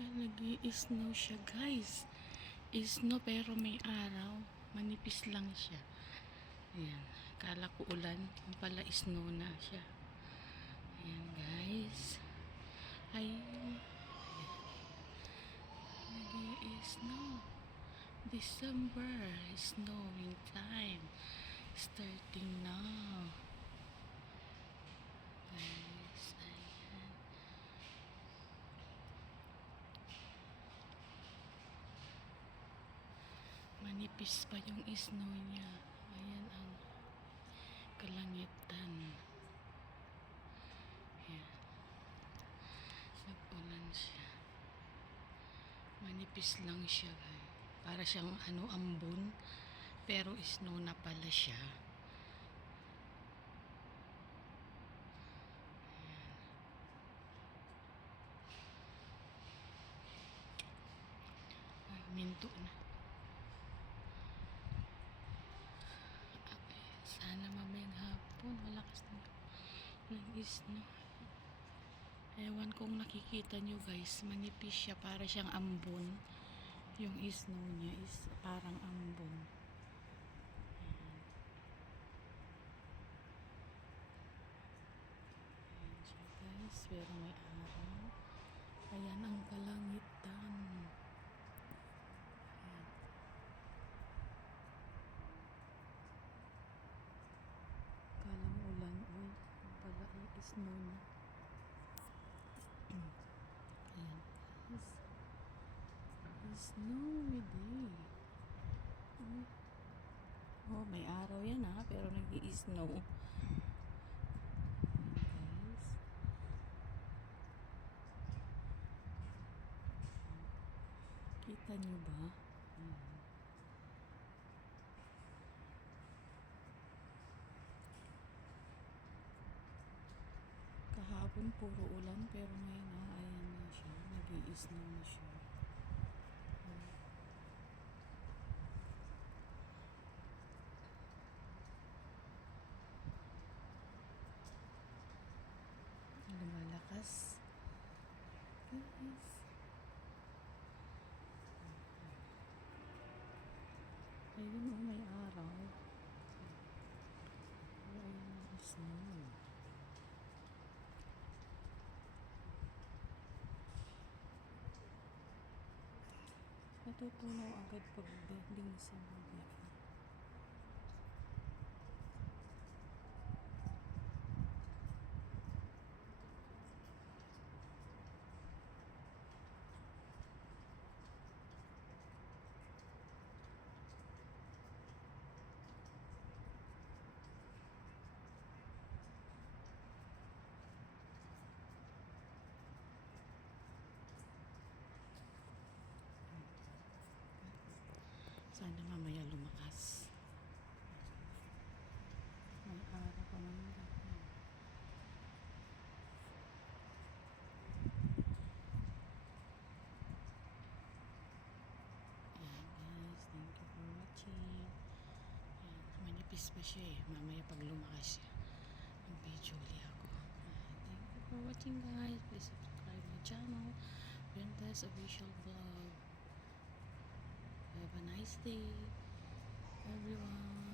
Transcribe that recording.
Nag-i-snow siya guys. Snow pero may araw. Manipis lang siya. Ayan. Kala ko ulan. Yung pala snow na siya. Ayan guys. Ayun. Nag-i-snow. December. Snowing time. Starting now. Guys. Ayan. Manipis pa yung snow niya. Ayan ang kalangitan. Ayan. Nag-ulan siya. Manipis lang siya. Para siyang ambon. Pero snow na pala siya. Ayan. Ay, minto na. Sana mamayang hapon malakas ng snow. Ewan kung nakikita nyo guys, manipis siya para siyang ambon. Yung snow niya is parang ambon. Ayan. Ayan siya guys, pero may araw. Ayan ang kalangitan. Ayan. Kalang ulan, uy, pala ay snow na. Ayan guys. Snowy day. Oh, may araw yan ha, pero nag-i-snow. Guys. Kita nyo ba? Kahapon puro ulan, pero ngayon ayan na siya. Nag-i-snow na siya. Lumalakas. Guys. Ayun may araw. Ayun ang snow. Natutunaw agad pagdating sa mga. Sana mamaya lumakas. May araw pa naman dito. Ayan guys, thank you for watching. Ayan, manipis pa siya eh. Mamaya pag lumakas siya, mag-video ulit ako. Ayan, thank you for watching guys. Please subscribe my channel. Princess Official Vlog. Have a nice day, everyone.